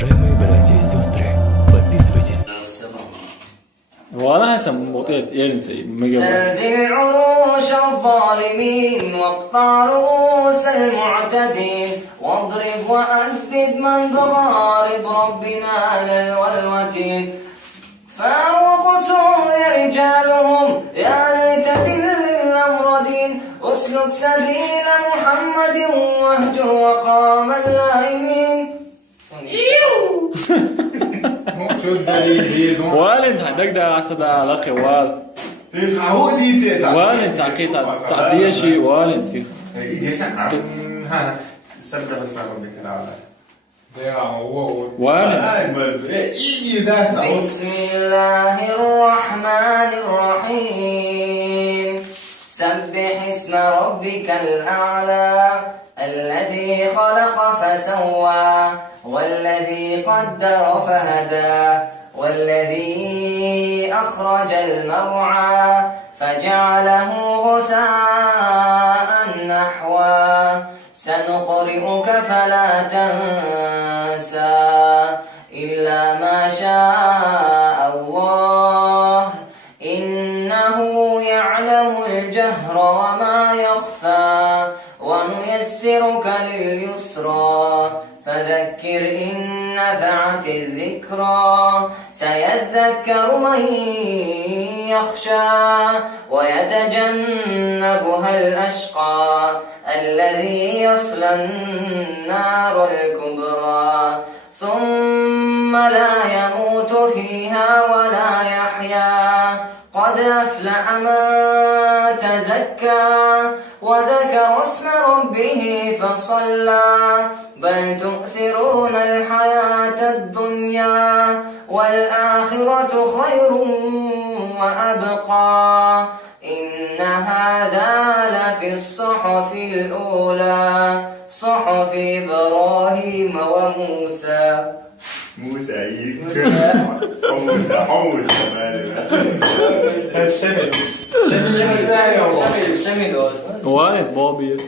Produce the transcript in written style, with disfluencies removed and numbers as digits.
Уважаемые братья и сестры, подписывайтесь. وأنا هسم بطيء ينسي زلزل عروش الظالمين واقطع رؤوس المعتدين واضرب وأدد من بغارب ربنا للولوتين فاروق سور رجالهم يا ليت دل الأمردين اسلك سبيل محمد واهجر وقام اللائمين. والد عندك ده عصدا علاقة والد هودي تيتا والد تعكيت تعديه شيء والد سيخ ايديش ها سبح اسم ربك الاعلى والد ايدي ده بسم الله الرحمن الرحيم سبح اسم ربك الأعلى الذي خلق فسوى والذي قدر فهدى والذي أخرج المرعى فجعله غثاء نحوا سنقرئك فلا تنسى إلا ما شاء الله إنه يعلم الجهر وما يخفى ونيسرك لليسرى فذكر إن نفعت الذكرى سيذكر من يخشى ويتجنبها الأشقى الذي يصلى النار الكبرى ثم لا يموت فيها ولا يحيا قد أفلح من تزكى وذكر اسم ربه فصلى بل تؤثرون الحياة الدنيا والآخرة خير وأبقى إن هذا لفي الصحف الأولى صحف إبراهيم وموسى. موسى حموسة الشمل شمل والد بابي